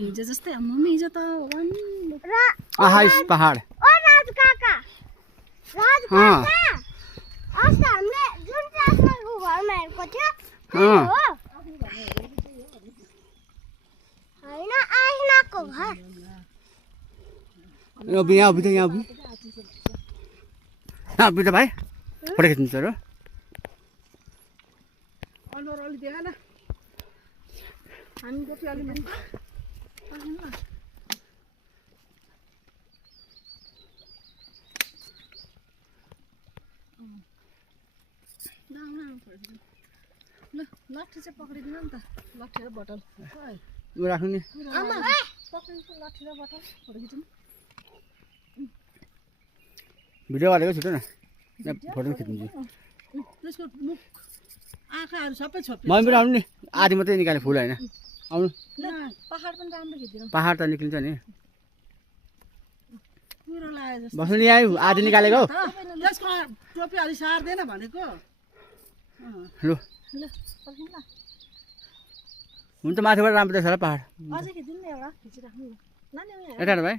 हिजो जस्तै मम्मी हिजो त आहा इस पहाड ओ राज काका अस्ति हामीले जुन चासको घरमा हेरेको थियो हो हैन आइनाको घर यो बिहा अबि त यहाँ अबि अबि त भाइ फोटो खिच्नु छ र अनुहार अलि देखा न हामी जति अलि माथि ल लाठी चाहिँ पक्रिदिनु नि त लाठी र बटल यो राख्नु नि आमा पक्रिदिनु लाठी र बटल फोटो खिच्नु भिडियो हालेको छिटो न फोटो खिच्नु त्यसको मुख आँखाहरू सबै छोप्यो म पनि आउनु नि आधी मात्रै निकाले फुल होइन आउनु ल पहाड पनि राम्रो खिचिदिनु पहाड त निक्लिन्छ नि कुरो लाग्यो जस्तो बस्नु नि आयो आधी निकालेको यसको टोपी अलि सार्दैन भनेको लु ल पक्रिनु ल हुन्छ माथिबाट राम्रो देख्छ होला पहाड अझै खिचिदिनु नि एउटा खिचिराख्नु न नानी यता भाइ